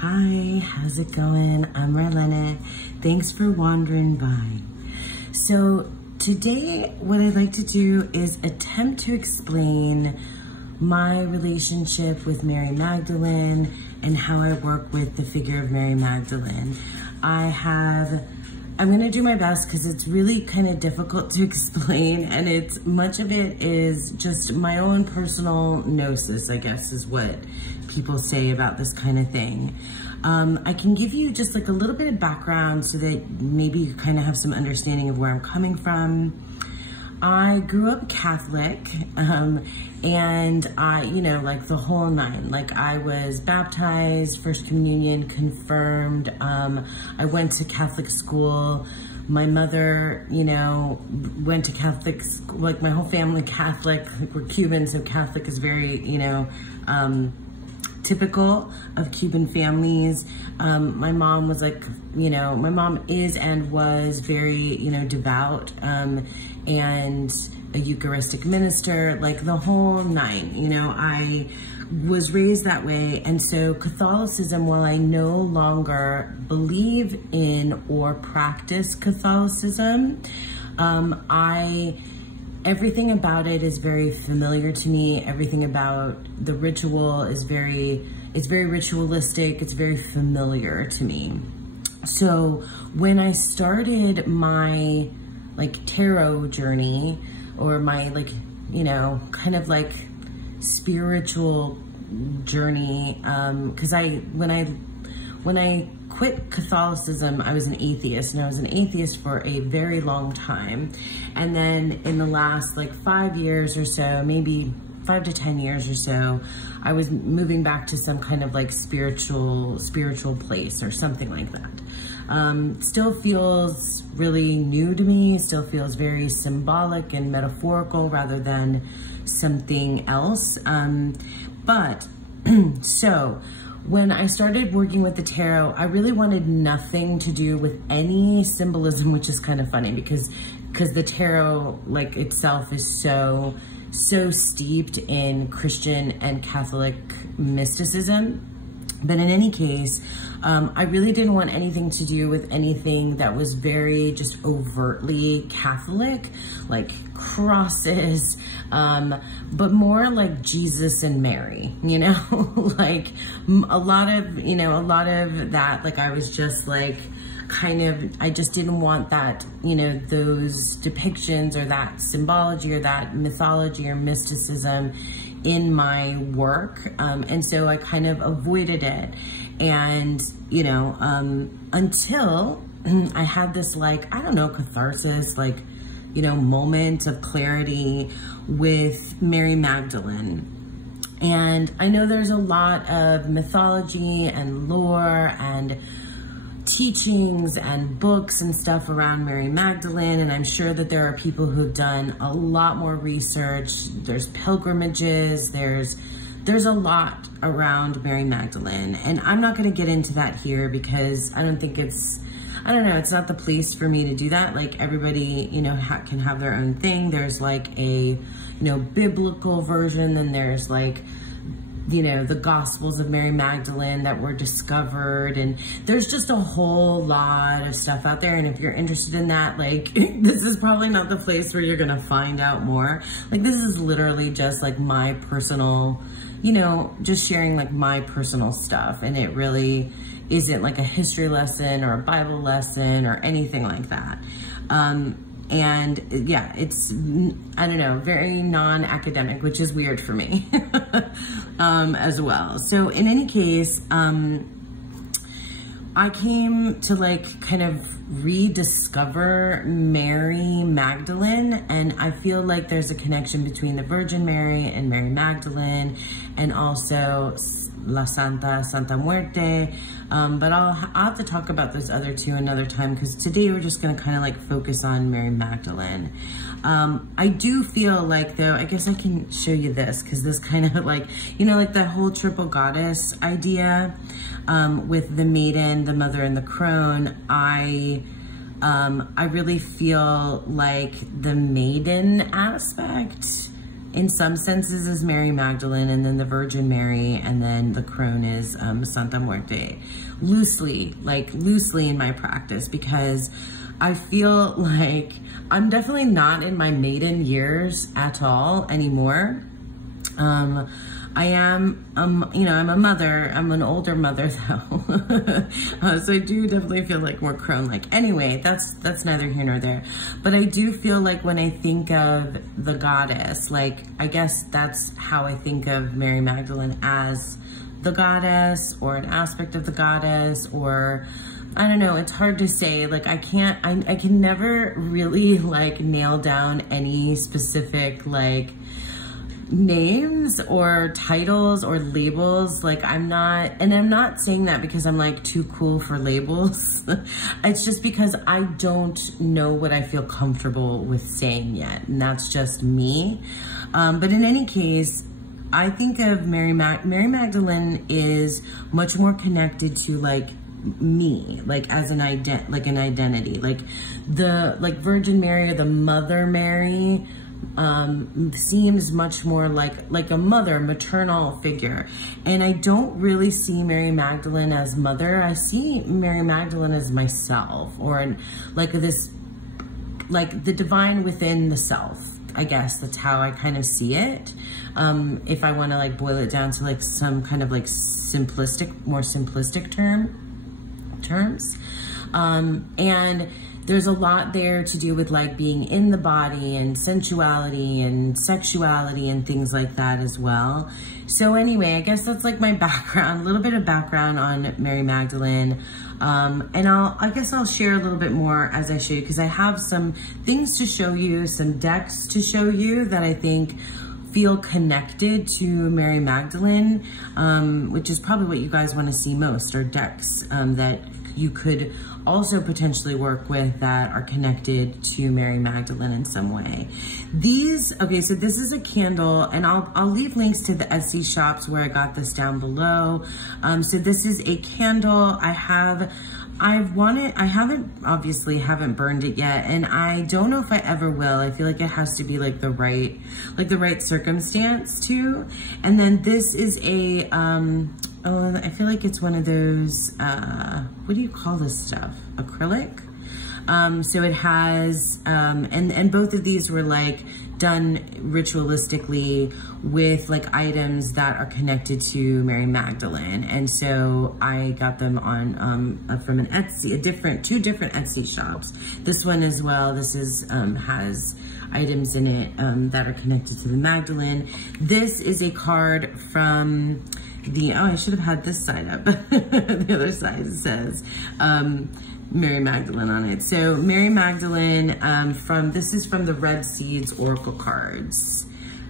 Hi, how's it going? I'm Marlene. Thanks for wandering by. So today what I'd like to do is attempt to explain my relationship with Mary Magdalene and how I work with the figure of Mary Magdalene. I'm gonna do my best because it's really kind of difficult to explain, and much of it is just my own personal gnosis, I guess is what people say about this kind of thing. I can give you just like a little bit of background so that maybe you kind of have some understanding of where I'm coming from. I grew up Catholic, and like the whole nine. Like I was baptized, First Communion, confirmed. I went to Catholic school. My mother, went to Catholic school, like my whole family Catholic. We're Cuban, so Catholic is very, typical of Cuban families. My mom was like, my mom is and was very, devout, and a Eucharistic minister, like the whole nine. I was raised that way. And so Catholicism, while I no longer believe in or practice Catholicism, everything about it is very familiar to me. Everything about the ritual is it's very ritualistic. It's very familiar to me. So when I started my tarot journey, or my kind of spiritual journey, because when I quit Catholicism, I was an atheist, and I was an atheist for a very long time. And then in the last 5 years or so, maybe 5 to 10 years or so, I was moving back to some kind of spiritual place or something like that. Still feels really new to me, still feels very symbolic and metaphorical rather than something else. So when I started working with the tarot, I really wanted nothing to do with any symbolism, which is kind of funny because the tarot itself is so steeped in Christian and Catholic mysticism. But in any case, I really didn't want anything to do with anything that was very just overtly Catholic, like crosses, but more like Jesus and Mary, like a lot of that, I was just I just didn't want that, those depictions or that symbology or that mythology or mysticism in my work. And so I kind of avoided it. And, until I had this catharsis, moment of clarity with Mary Magdalene. And I know there's a lot of mythology and lore and teachings and books and stuff around Mary Magdalene, and I'm sure that there are people who've done a lot more research. There's pilgrimages, there's a lot around Mary Magdalene, and I'm not going to get into that here because I don't think it's not the place for me to do that. Everybody, can have their own thing. There's a, biblical version, then there's the Gospels of Mary Magdalene that were discovered, and there's just a whole lot of stuff out there. And if you're interested in that, this is probably not the place where you're gonna find out more. This is literally just my personal, just sharing my personal stuff, and it really isn't a history lesson or a Bible lesson or anything like that. And yeah, it's, I don't know, very non-academic, which is weird for me as well. So in any case, I came to kind of rediscover Mary Magdalene, and I feel like there's a connection between the Virgin Mary and Mary Magdalene, and also La Santa Muerte. But I'll have to talk about those other two another time, because today we're just gonna kind of focus on Mary Magdalene. I do feel though, I guess I can show you this, because this kind of the whole triple goddess idea, with the maiden, the mother, and the crone. I really feel like the maiden aspect in some senses is Mary Magdalene, and then the Virgin Mary, and then the crone is Santa Muerte. Loosely in my practice, because I feel like I'm definitely not in my maiden years at all anymore. I am, you know, I'm a mother. I'm an older mother though. So I do definitely feel like more crone-like. Anyway, that's neither here nor there. But I do feel like when I think of the goddess, like, I guess that's how I think of Mary Magdalene, as the goddess or an aspect of the goddess, or I don't know, it's hard to say. Like, I can never really like nail down any specific like names or titles or labels. Like, I'm not saying that because I'm like too cool for labels. It's just because I don't know what I feel comfortable with saying yet, and that's just me. But in any case, I think of Mary Magdalene is much more connected to like me, like as an identity, like Virgin Mary or the Mother Mary seems much more like a mother, maternal figure. And I don't really see Mary Magdalene as mother. I see Mary Magdalene as myself, or like this, like the divine within the self. I guess that's how I kind of see it. If I want to like boil it down to like some kind of like more simplistic terms. And there's a lot there to do with like being in the body and sensuality and sexuality and things like that as well. So anyway, I guess that's like my background, a little bit of background on Mary Magdalene. And I guess I'll share a little bit more as I show you, because I have some things to show you, some decks to show you that I think feel connected to Mary Magdalene, which is probably what you guys want to see most, are decks that you could also potentially work with that are connected to Mary Magdalene in some way. Okay, so this is a candle, and I'll leave links to the Etsy shops where I got this down below. So this is a candle. I obviously haven't burned it yet, and I don't know if I ever will. I feel like it has to be like the right circumstance too. And then this is a, oh, I feel like it's one of those, what do you call this stuff? Acrylic? So it has, and both of these were like done ritualistically with like items that are connected to Mary Magdalene. And so I got them on, from an Etsy, two different Etsy shops. This one as well, this is, has items in it, that are connected to the Magdalene. This is a card from oh, I should have had this side up. The other side says Mary Magdalene on it. So Mary Magdalene, this is from the Red Seeds Oracle cards.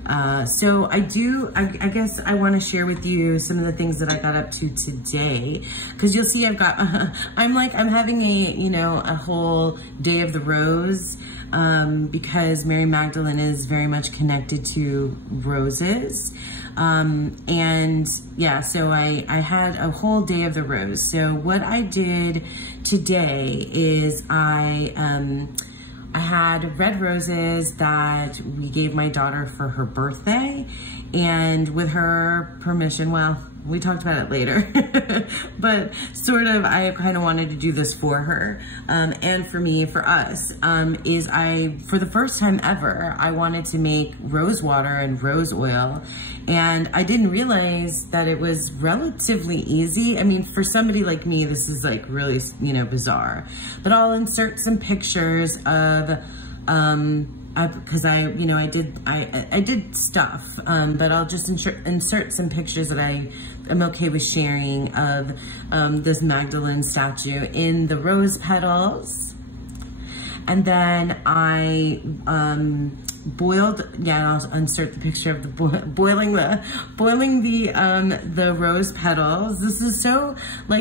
So I guess I want to share with you some of the things that I got up to today, because you'll see I've got, I'm having a whole day of the rose, because Mary Magdalene is very much connected to roses. And yeah, so I had a whole day of the rose. So what I did today is I had red roses that we gave my daughter for her birthday, and with her permission, well, we talked about it later, but sort of, I kind of wanted to do this for her, and for me, for us, for the first time ever, I wanted to make rose water and rose oil, and I didn't realize that it was relatively easy. I mean, for somebody like me, this is like really, bizarre, but I'll insert some pictures of, because I did stuff, but I'll just insert some pictures that I am okay with sharing of this Magdalene statue in the rose petals. And then I boiled, yeah, I'll insert the picture of the boiling the rose petals. This is so,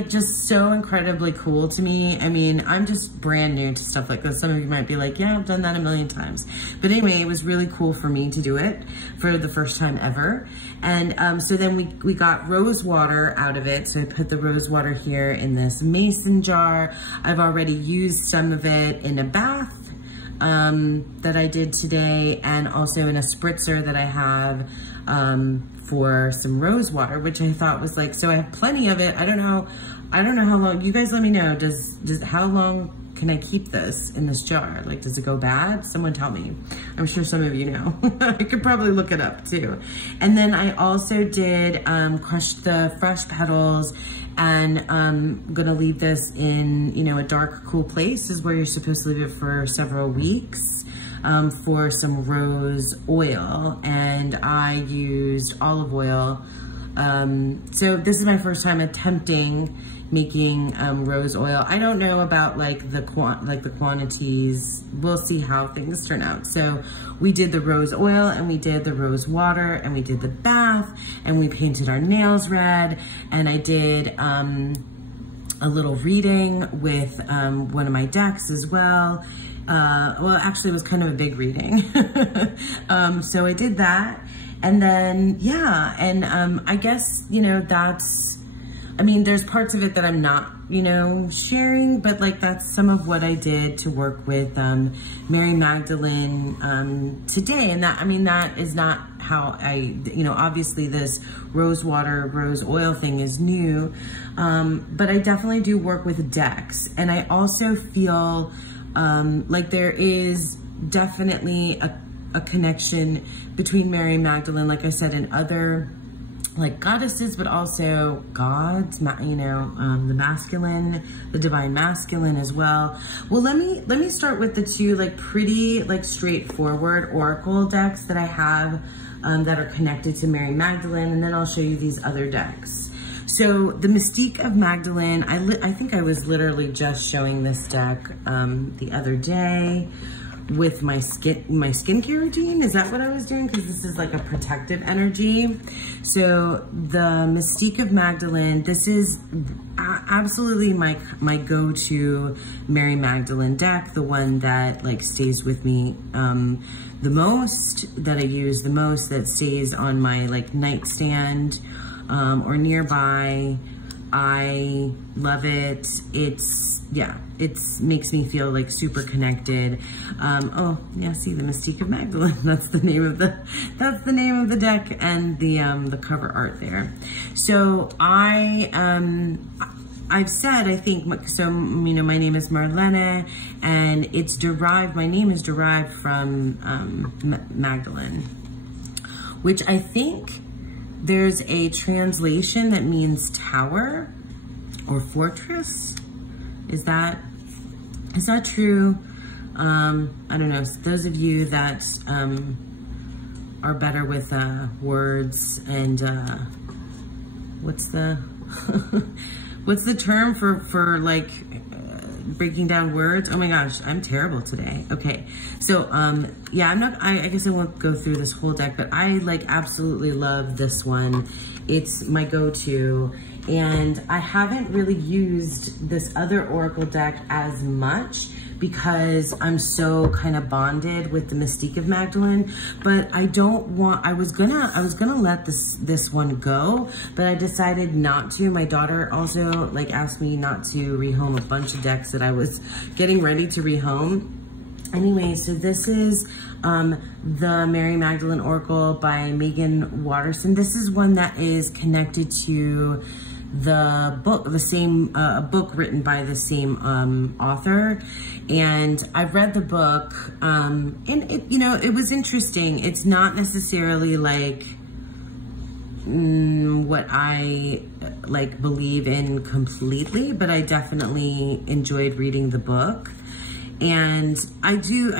just so incredibly cool to me. I mean, I'm just brand new to stuff like this. Some of you might be like, yeah, I've done that a million times. But anyway, it was really cool for me to do it for the first time ever. And so then we got rose water out of it. So I put the rose water here in this mason jar. I've already used some of it in a bath. that I did today, and also in a spritzer that I have for some rose water, which I thought was like, so I have plenty of it. I don't know how long, you guys let me know, how long can I keep this in this jar? Like, does it go bad? Someone tell me. I'm sure some of you know. I could probably look it up too. And then I also did crush the fresh petals, and I'm gonna leave this in, you know, a dark, cool place. This is where you're supposed to leave it for several weeks for some rose oil. And I used olive oil. So this is my first time attempting making rose oil. I don't know about like the quantities. We'll see how things turn out. So we did the rose oil, and we did the rose water, and we did the bath, and we painted our nails red, and I did a little reading with one of my decks as well. Well, actually it was kind of a big reading. So I did that, and then, yeah, and I guess, you know, that's, I mean, there's parts of it that I'm not, you know, sharing, but like that's some of what I did to work with Mary Magdalene today. And that, I mean, that is not how I, you know, obviously this rose water, rose oil thing is new, but I definitely do work with decks. And I also feel like there is definitely a connection between Mary Magdalene, like I said, and other like goddesses, but also gods, you know, the masculine, the divine masculine as well. Well, let me start with the two like pretty like straightforward oracle decks that I have that are connected to Mary Magdalene, and then I'll show you these other decks. So the Mystique of Magdalene, I think I was literally just showing this deck the other day with my skincare routine. Is that what I was doing? Because this is like a protective energy. So the Mystique of Magdalene, this is absolutely my go-to Mary Magdalene deck, the one that like stays with me the most, that I use the most, that stays on my like nightstand or nearby. I love it. Yeah, it makes me feel like super connected. Oh yeah, see, the Mystique of Magdalene. That's the name of the deck, and the cover art there. So I've said, I think, so, you know, my name is Marlene, and it's derived, my name is derived from Magdalene, which I think there's a translation that means tower or fortress. Is that true? I don't know. So those of you that are better with words and what's the what's the term for like breaking down words? Oh my gosh, I'm terrible today. Okay, so yeah, I guess I won't go through this whole deck, but I like absolutely love this one. It's my go-to. And I haven't really used this other oracle deck as much because I'm so kind of bonded with the Mystique of Magdalene, but I was gonna let this one go, but I decided not to. My daughter also like asked me not to rehome a bunch of decks that I was getting ready to rehome. Anyway, so this is the Mary Magdalene Oracle by Megan Watterson. This is one that is connected to the book, the same book written by the same author, and I've read the book, and it, you know, it was interesting. It's not necessarily like what I like believe in completely, but I definitely enjoyed reading the book. And I do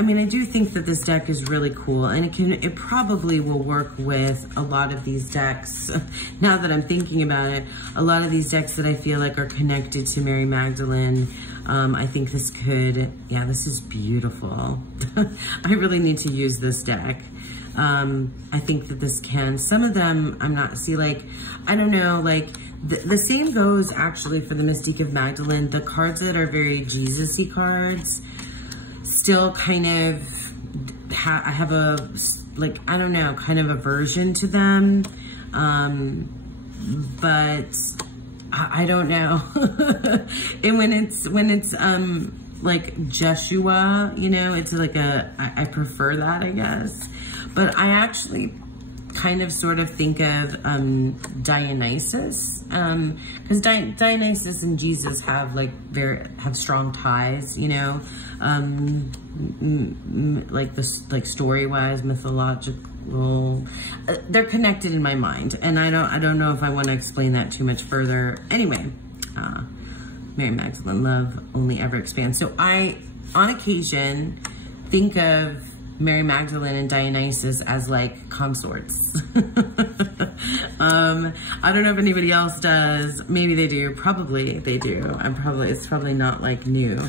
think that this deck is really cool, and it probably will work with a lot of these decks. Now that I'm thinking about it, a lot of these decks that I feel like are connected to Mary Magdalene, I think this could, yeah, this is beautiful. I really need to use this deck. I think that this can, some of them, I don't know, like, the same goes actually for the Mystique of Magdalene. The cards that are very Jesus-y cards still kind of, I have a, like, I don't know, kind of aversion to them. But I don't know. And when it's like Jeshua, you know, it's like I prefer that, I guess. But I actually kind of sort of think of Dionysus, because Dionysus and Jesus have like have strong ties, you know, like this, like story-wise, mythological. They're connected in my mind, and I don't know if I want to explain that too much further. Anyway, Mary Magdalene, love only ever expands. So I, on occasion, think of Mary Magdalene and Dionysus as like consorts. I don't know if anybody else does. Maybe they do. Probably they do. It's probably not like new.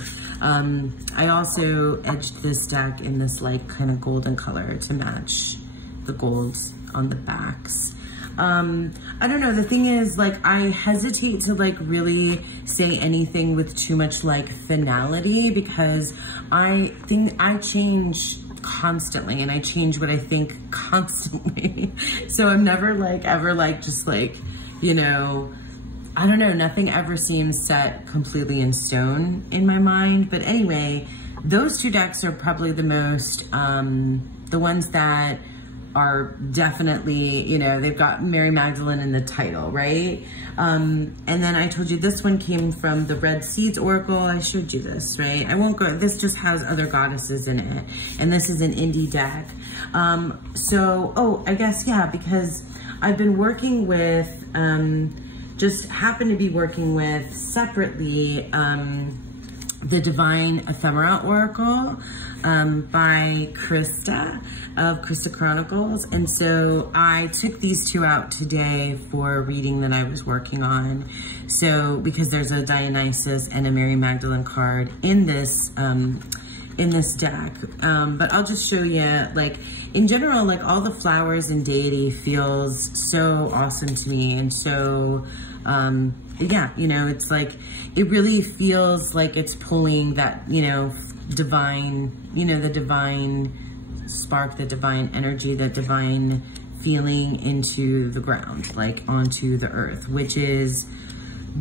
I also edged this deck in this like kind of golden color to match the golds on the backs. I don't know. The thing is, like, I hesitate to like really say anything with too much like finality, because I think I change constantly, and I change what I think constantly. So I'm never like ever like just like, you know, I don't know, nothing ever seems set completely in stone in my mind. But anyway, those two decks are probably the most the ones that are definitely, you know, they've got Mary Magdalene in the title, right? And then I told you this one came from the Red Seeds Oracle. I showed you this, right? I won't go, this just has other goddesses in it. And this is an indie deck. So, I guess, yeah, because I've been working with, just happen to be working with separately, the Divine Ephemera Oracle by Krista of Krista Chronicles. And so I took these two out today for a reading that I was working on. So because there's a Dionysus and a Mary Magdalene card in this deck. But I'll just show you, like, in general, like all the flowers and deity feels so awesome to me. And so, yeah, you know, it's like, it really feels like it's pulling that, you know, divine, you know, the divine spark, the divine energy, that divine feeling into the ground, like onto the earth, which is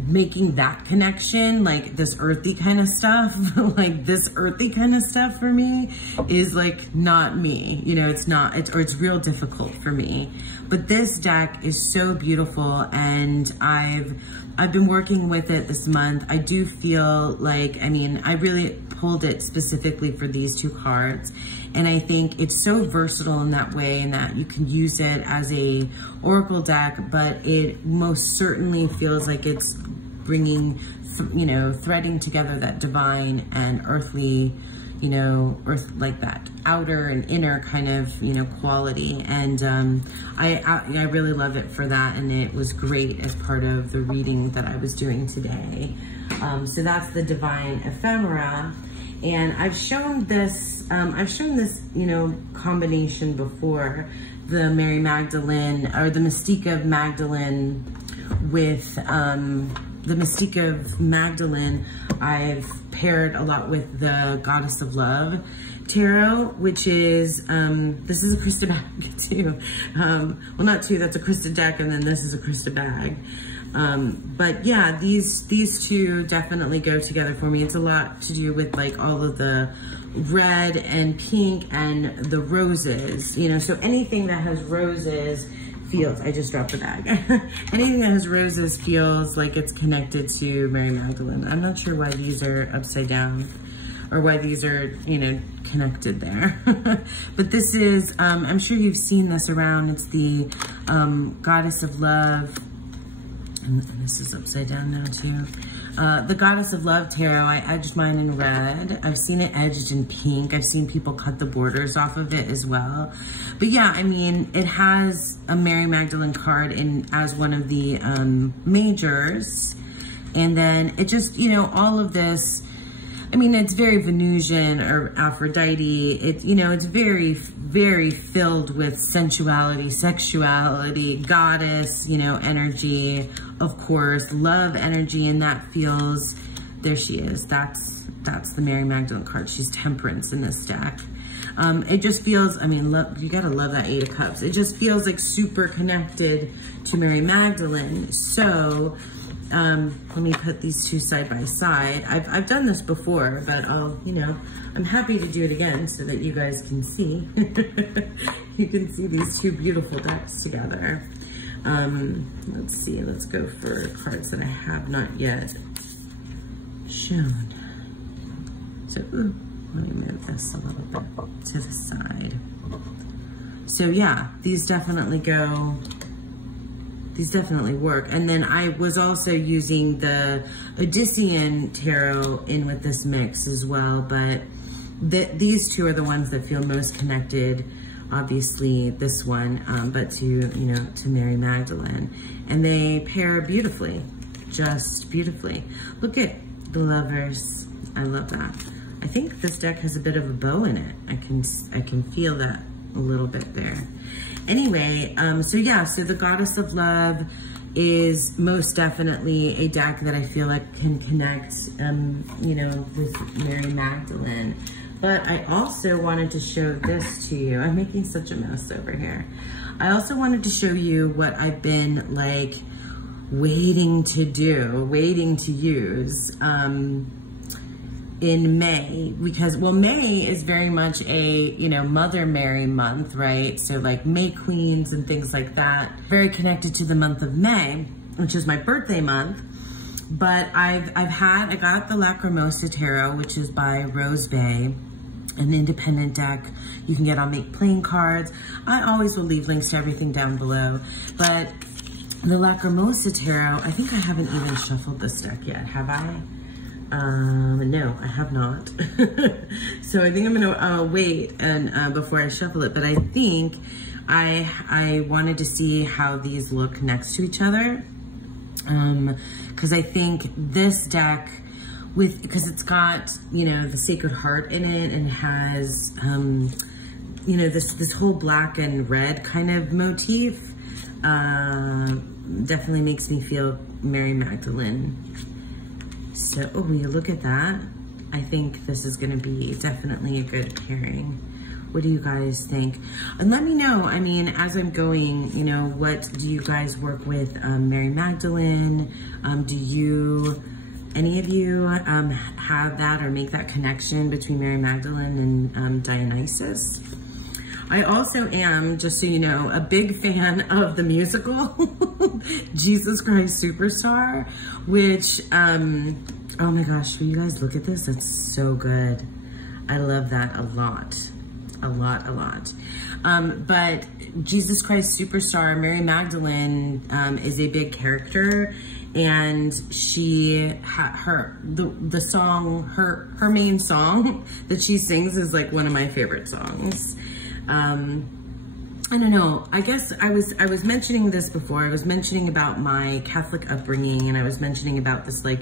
making that connection, like this earthy kind of stuff, like this earthy kind of stuff for me is like not me, you know, it's not, it's real difficult for me. But this deck is so beautiful, and I've been working with it this month. I do feel like, I mean, I really pulled it specifically for these two cards. And I think it's so versatile in that way, in that you can use it as a oracle deck, but it most certainly feels like it's bringing, you know, threading together that divine and earthly, you know, earth, like that outer and inner kind of, you know, quality. And I really love it for that, and it was great as part of the reading that I was doing today. So that's the Divine Ephemera. And I've shown this, you know, combination before, the Mary Magdalene, or the Mystique of Magdalene with, the Mystique of Magdalene, I've paired a lot with the Goddess of Love Tarot, which is, this is a Krista bag too. Well, not two, that's a Krista deck, and then this is a Krista bag. But yeah, these two definitely go together for me. It's a lot to do with like all of the red and pink and the roses, you know, so anything that has roses feels, I just dropped the bag. Anything that has roses feels like it's connected to Mary Magdalene. I'm not sure why these are upside down, or why these are, you know, connected there. But this is, I'm sure you've seen this around. It's the Goddess of Love. And this is upside down now too. The Goddess of Love Tarot, I edged mine in red. I've seen it edged in pink. I've seen people cut the borders off of it as well. But yeah, I mean, it has a Mary Magdalene card in as one of the majors. And then it just, you know, all of this, I mean, it's very Venusian or Aphrodite. It, you know, it's very, very filled with sensuality, sexuality, goddess, you know, energy, of course, love energy, and that feels, there she is. That's the Mary Magdalene card. She's Temperance in this deck. It just feels, I mean, look, you gotta love that 8 of Cups. It just feels like super connected to Mary Magdalene. So let me put these two side by side. I've done this before, but I'm happy to do it again so that you guys can see. You can see these two beautiful decks together. Let's see, let's go for cards that I have not yet shown. So, let me move this a little bit to the side. So yeah, these definitely work. And then I was also using the Odyssean Tarot in with this mix as well, but these two are the ones that feel most connected. Obviously this one, but to Mary Magdalene. And they pair beautifully, just beautifully. Look at the Lovers. I love that. I think this deck has a bit of a bow in it. I can feel that a little bit there. Anyway, so the Goddess of Love is most definitely a deck that I feel like can connect, with Mary Magdalene. But I also wanted to show this to you. I'm making such a mess over here. I also wanted to show you what I've been like waiting to use in May, because, well, May is very much a, Mother Mary month, right? So like May Queens and things like that, very connected to the month of May, which is my birthday month. But I got the Lacrimosa Tarot, which is by Rose Bay, an independent deck you can get on Make Plain cards. I always will leave links to everything down below. But the Lacrimosa Tarot, I think I haven't even shuffled this deck yet, have I? No, I have not. So I think I'm gonna wait and before I shuffle it. But I think I wanted to see how these look next to each other. Because I think this deck, because it's got, the Sacred Heart in it, and has, this whole black and red kind of motif, definitely makes me feel Mary Magdalene. So, oh, will you look at that? I think this is gonna be definitely a good pairing. What do you guys think? And let me know, I mean, as I'm going, what do you guys work with Mary Magdalene? Do any of you have that or make that connection between Mary Magdalene and Dionysus? I also am, just so you know, a big fan of the musical Jesus Christ Superstar, which, oh my gosh, will you guys look at this? That's so good. I love that a lot. A lot. But Jesus Christ Superstar, Mary Magdalene is a big character, and the song, her main song that she sings is like one of my favorite songs. I don't know, I guess I was mentioning this before. I was mentioning about my Catholic upbringing, and I was mentioning about this like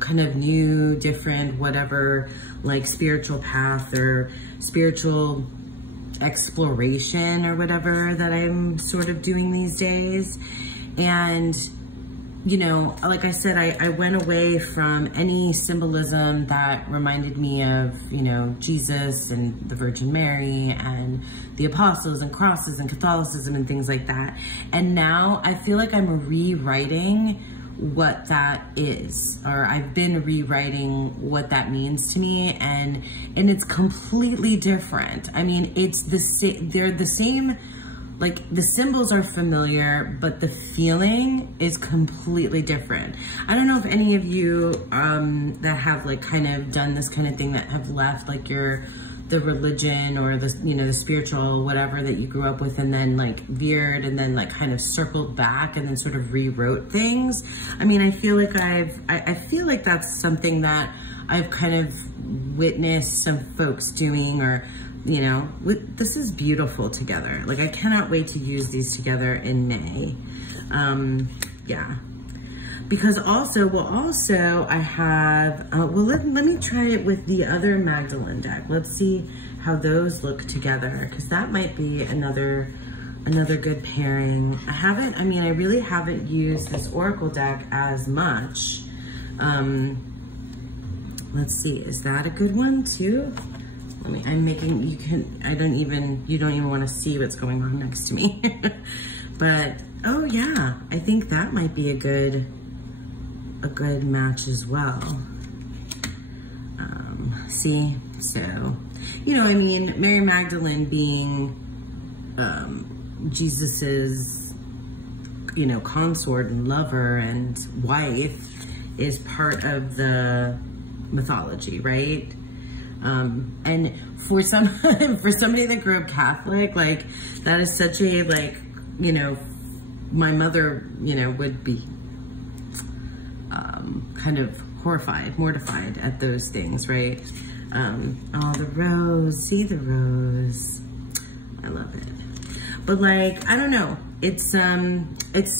kind of new, different, whatever, like spiritual path or spiritual exploration or whatever that I'm sort of doing these days. And, like I said, I went away from any symbolism that reminded me of, Jesus and the Virgin Mary and the apostles and crosses and Catholicism and things like that. And now I feel like I'm rewriting what that is, or I've been rewriting what that means to me, and it's completely different. I mean, they're the same, like the symbols are familiar, but the feeling is completely different. I don't know if any of you that have like kind of done this kind of thing, that have left like the religion or the, the spiritual whatever that you grew up with, and then like veered and then like kind of circled back and then sort of rewrote things. I mean, I feel like I feel like that's something that I've kind of witnessed some folks doing, or, this is beautiful together. Like I cannot wait to use these together in May. Yeah. Because also I have, let me try it with the other Magdalene deck. Let's see how those look together, because that might be another good pairing. I really haven't used this Oracle deck as much. Let's see, is that a good one too? You don't even want to see what's going on next to me. But, oh yeah, I think that might be a good a good match as well. See, so, you know, I mean, Mary Magdalene being Jesus's, you know, consort and lover and wife is part of the mythology, right? And for somebody that grew up Catholic, like, that is such a, like, you know, my mother, you know, would be kind of horrified, mortified at those things, right? Oh, the rose, see the rose. I love it. But like, I don't know. It's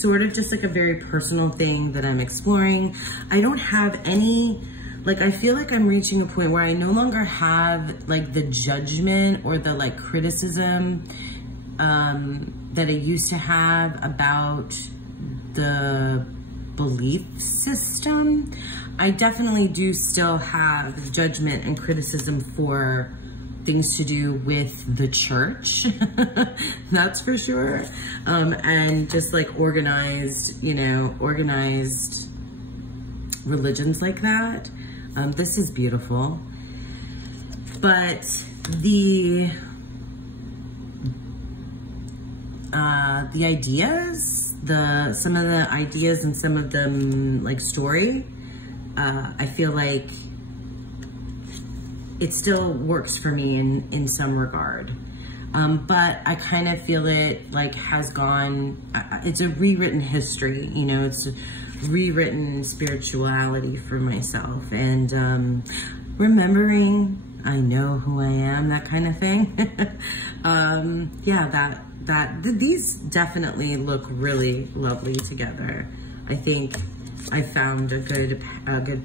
sort of just like a very personal thing that I'm exploring. I don't have any, like, I feel like I'm reaching a point where I no longer have like the judgment or the like criticism that I used to have about the belief system. I definitely do still have judgment and criticism for things to do with the church, that's for sure. And just like organized, you know, organized religions like that. This is beautiful. But the ideas, some of the ideas and some of the like story, I feel like it still works for me in some regard. But I kind of feel it like has gone, it's a rewritten history, you know, it's a rewritten spirituality for myself. And remembering I know who I am, that kind of thing. Yeah, these definitely look really lovely together. I think I found a good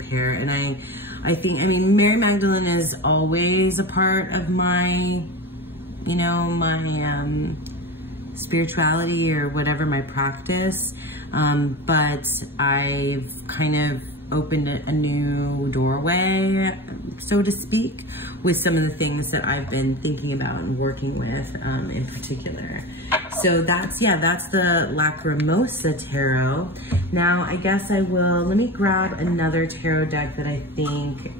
pair, and I think, I mean, Mary Magdalene is always a part of my, you know, my spirituality or whatever, my practice. But I've kind of opened a new doorway, so to speak, with some of the things that I've been thinking about and working with in particular. So that's, yeah, that's the Lacrimosa Tarot. Now, I guess I will, let me grab another tarot deck that I think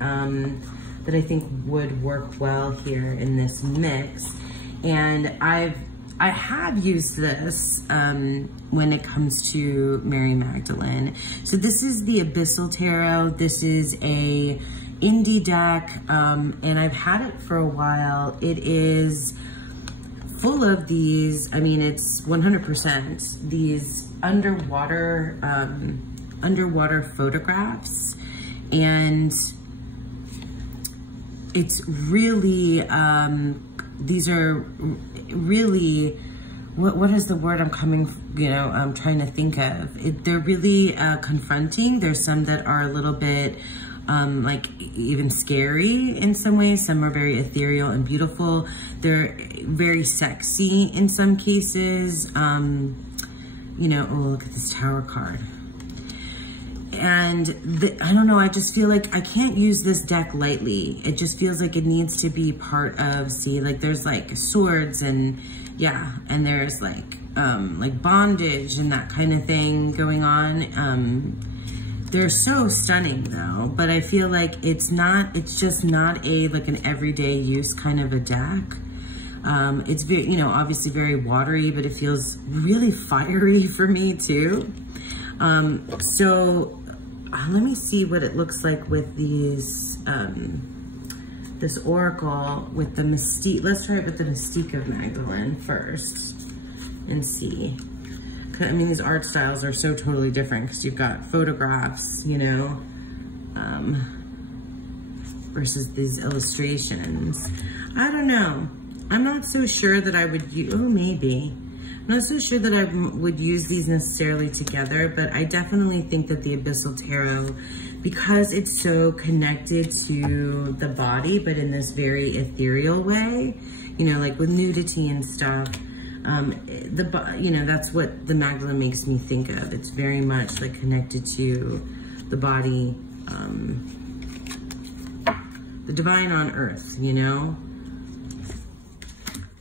would work well here in this mix. And I have used this when it comes to Mary Magdalene. So this is the Abyssal Tarot. This is a indie deck, and I've had it for a while. It is full of these, I mean, it's 100% these underwater photographs, and it's really, these are really, what is the word I'm trying to think of? They're really confronting. There's some that are a little bit like even scary in some ways. Some are very ethereal and beautiful. They're very sexy in some cases. You know, oh, look at this Tower card. And I don't know, I just feel like I can't use this deck lightly. It just feels like it needs to be part of, see, like there's like swords and yeah, and there's like bondage and that kind of thing going on. They're so stunning though, but I feel like it's just not like an everyday use kind of a deck. It's very, you know, obviously very watery, but it feels really fiery for me too. So let me see what it looks like with these, this oracle with the mystique. Let's try it with the mystique of Magdalene first and see. I mean, these art styles are so totally different because you've got photographs, you know, versus these illustrations. I don't know. I'm not so sure that I would use, oh, maybe. I'm not so sure that I would use these necessarily together, but I definitely think that the Abyssal Tarot, because it's so connected to the body, but in this very ethereal way, you know, like with nudity and stuff, you know, that's what the Magdalene makes me think of. It's very much like connected to the body, the divine on earth, you know?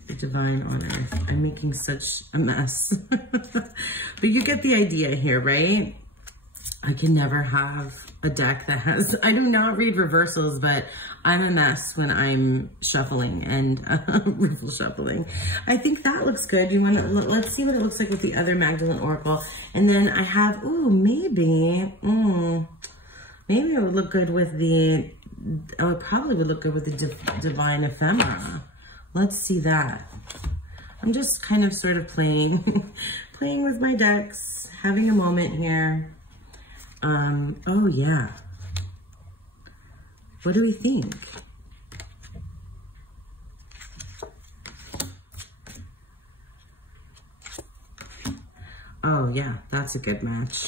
The divine on earth. I'm making such a mess. But you get the idea here, right? I can never have a deck that has, I do not read reversals, but I'm a mess when I'm shuffling and riffle shuffling. I think that looks good. You want to, let's see what it looks like with the other Magdalene Oracle. And then I have, ooh, maybe it would look good with the, oh, it probably would look good with the Divine Ephemera. Let's see that. I'm just kind of sort of playing, playing with my decks, having a moment here. Oh yeah. What do we think? Oh yeah, that's a good match.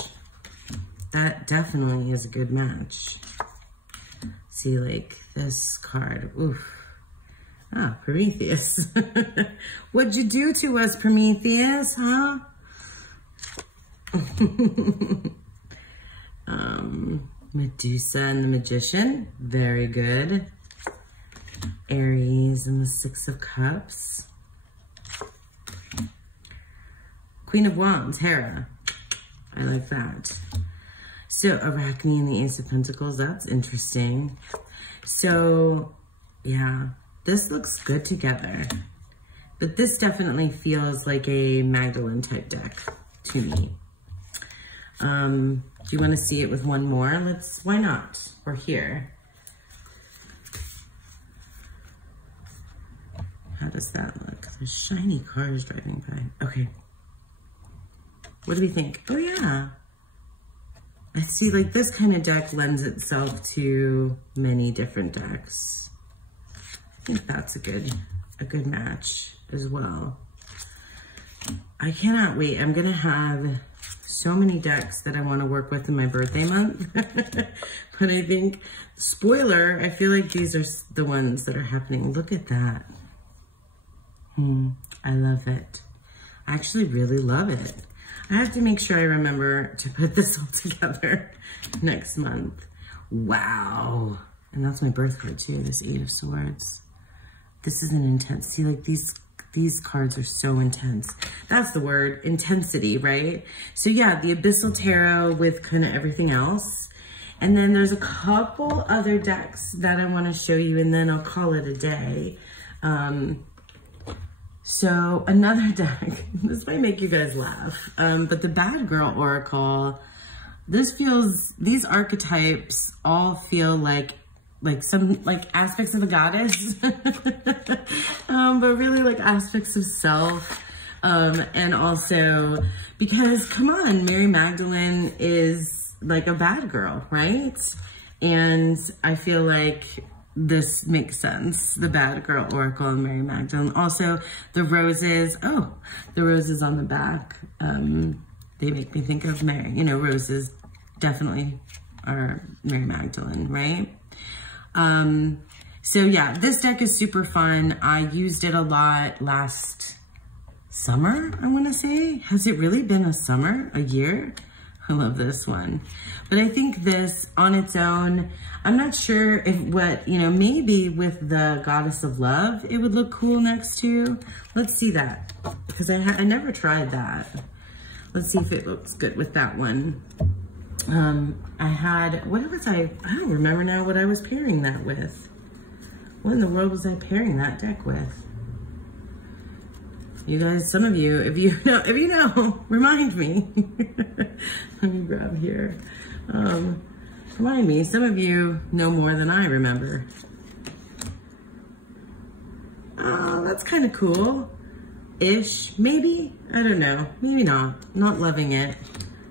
That definitely is a good match. See, like this card, oof. Ah, Prometheus. What'd you do to us, Prometheus, huh? Medusa and the Magician, very good. Aries and the Six of Cups. Queen of Wands, Hera. I like that. So Arachne and the Ace of Pentacles, that's interesting. So, yeah, this looks good together. But this definitely feels like a Magdalene type deck to me. Do you want to see it with one more? Why not? We're here. How does that look? There's shiny cars driving by. Okay. What do we think? Oh yeah. I see, like this kind of deck lends itself to many different decks. I think that's a good match as well. I cannot wait. I'm gonna have so many decks that I want to work with in my birthday month. But I think, spoiler, I feel like these are the ones that are happening. Look at that. I love it. I actually really love it. I have to make sure I remember to put this all together next month. Wow. And that's my birth card too, this Eight of Swords. This is an intense, see, like these cards are so intense. That's the word, intensity, right? So yeah, the Abyssal Tarot with kind of everything else. And then there's a couple other decks that I want to show you, and then I'll call it a day. So another deck, this might make you guys laugh, but the Bad Girl Oracle, these archetypes all feel like some aspects of a goddess, but really like aspects of self. And also because, come on, Mary Magdalene is like a bad girl, right? And I feel like this makes sense. The Bad Girl Oracle and Mary Magdalene. Also the roses, the roses on the back, they make me think of Mary, roses definitely are Mary Magdalene, right? So yeah, this deck is super fun. I used it a lot last summer, I want to say. Has it really been a summer? A year? I love this one. But I think this on its own, I'm not sure if maybe with the Goddess of Love, it would look cool next to. Let's see that, because I never tried that. Let's see if it looks good with that one. I don't remember now what I was pairing that with. What in the world was I pairing that deck with? You guys, some of you, if you know, remind me. Let me grab here. Remind me, some of you know more than I remember. Oh, that's kind of cool-ish, maybe? I don't know, maybe not. Not loving it.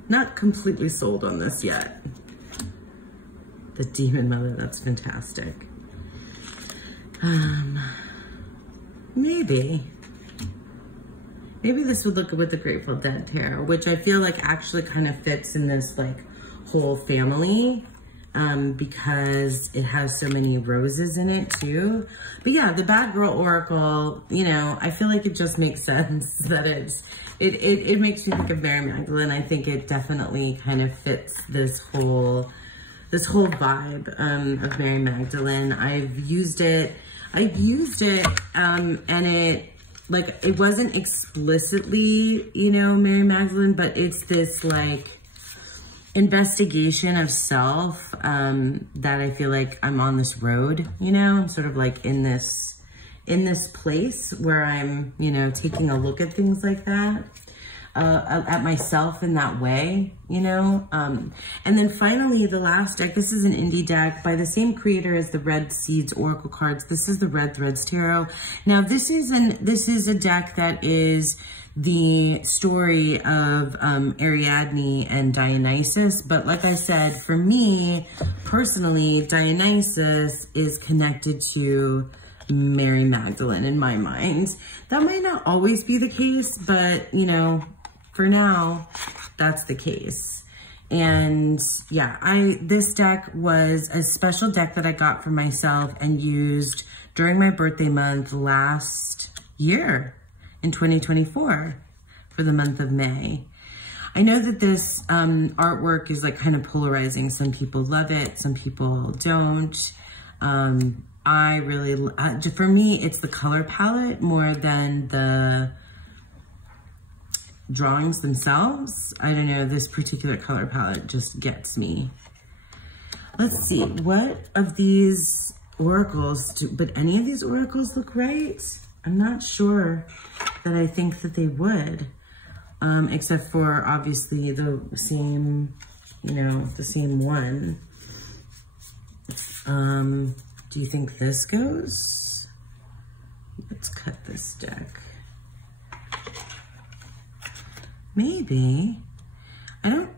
Not completely sold on this yet. The Demon Mother, that's fantastic. Maybe this would look good with the Grateful Dead Tarot, which I feel like actually kind of fits in this like whole family, because it has so many roses in it too. But yeah, the Bad Girl Oracle, I feel like it just makes sense that it makes me think of Mary Magdalene. I think it definitely kind of fits this whole vibe of Mary Magdalene. I've used it, and it wasn't explicitly, Mary Magdalene, but it's this like, investigation of self, that I feel like I'm on this road, you know, I'm sort of like in this place where I'm, you know, taking a look at things like that, at myself in that way, you know. And then finally, the last deck, this is an indie deck by the same creator as the Red Seeds Oracle cards. This is the Red Threads Tarot. Now, this is a deck that is the story of Ariadne and Dionysus. But like I said, for me, personally, Dionysus is connected to Mary Magdalene in my mind. That might not always be the case, but you know, for now, that's the case. And yeah, this deck was a special deck that I got for myself and used during my birthday month last year in 2024 for the month of May. I know that this artwork is like kind of polarizing. Some people love it, some people don't. I really, for me, it's the color palette more than the drawings themselves. I don't know, this particular color palette just gets me. Let's see, what of these oracles, but any of these oracles look right? I'm not sure that I think that they would, except for obviously the same, you know, the same one. Do you think this goes? Let's cut this deck. Maybe.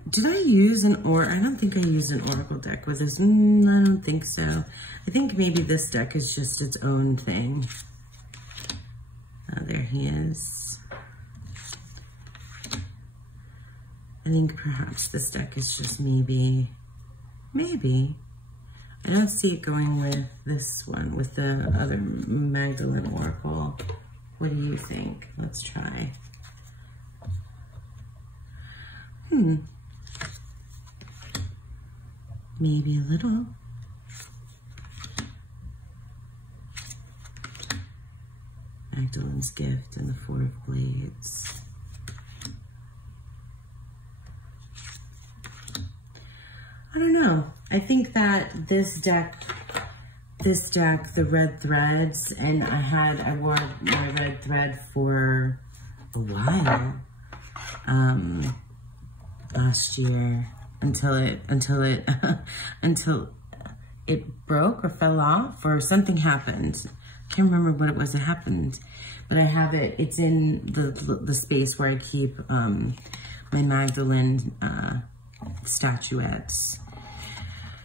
Did I use I don't think I used an oracle deck with this. I don't think so. I think maybe this deck is just its own thing. Oh, there he is. I think perhaps this deck is just maybe. I don't see it going with this one, with the other Magdalene Oracle. What do you think? Let's try. Maybe a little. Magdalene's Gift and the Four of Blades. I don't know. I think that this deck, the Red Threads, and I wore my red thread for a while, last year until it broke or fell off or something happened. I can't remember what it was that happened, but I have it. It's in the space where I keep my Magdalene statuettes.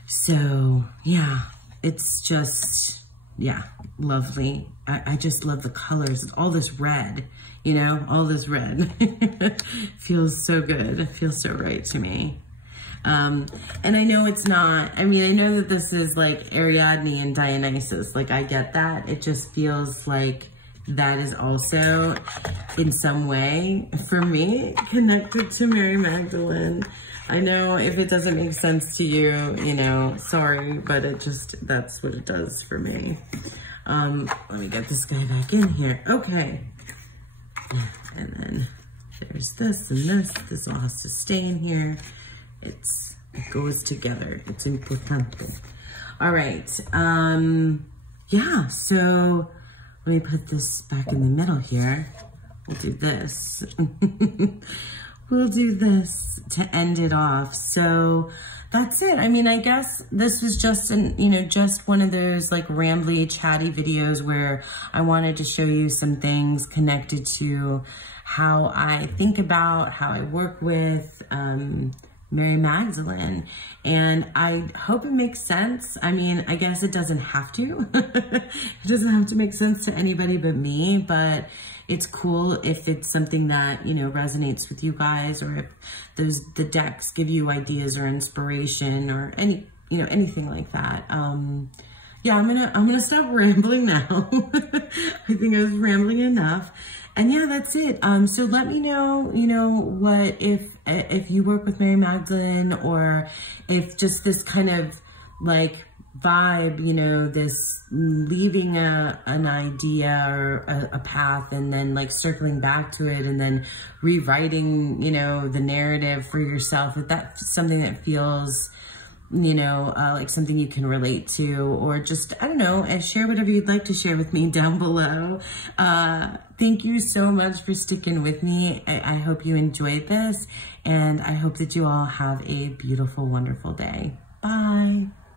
So yeah, it's just, yeah, lovely. I just love the colors. All this red, you know, all this red feels so good. It feels so right to me. And I know it's not, I mean, I know that this is like Ariadne and Dionysus. Like, I get that. It just feels like that is also in some way, for me, connected to Mary Magdalene. I know if it doesn't make sense to you, you know, sorry, but it just, that's what it does for me. Let me get this guy back in here. Okay. And then there's this and this. This all has to stay in here. It goes together. It's importante. All right. Yeah, so let me put this back in the middle here. We'll do this. We'll do this to end it off. So that's it. I mean, I guess this was just just one of those like rambly, chatty videos where I wanted to show you some things connected to how I think about, how I work with Mary Magdalene. And I hope it makes sense. I mean, I guess it doesn't have to. It doesn't have to make sense to anybody but me, but it's cool if it's something that, you know, resonates with you guys, or if the decks give you ideas or inspiration or anything like that. Yeah, I'm gonna stop rambling now. I think I was rambling enough. And yeah, that's it. So let me know, you know, what if you work with Mary Magdalene, or if just this kind of like vibe, you know, this leaving an idea or a path and then like circling back to it and then rewriting, you know, the narrative for yourself, if that's something that feels, you know, like something you can relate to, or just, I don't know, and share whatever you'd like to share with me down below. Thank you so much for sticking with me. I hope you enjoyed this, and I hope that you all have a beautiful, wonderful day. Bye.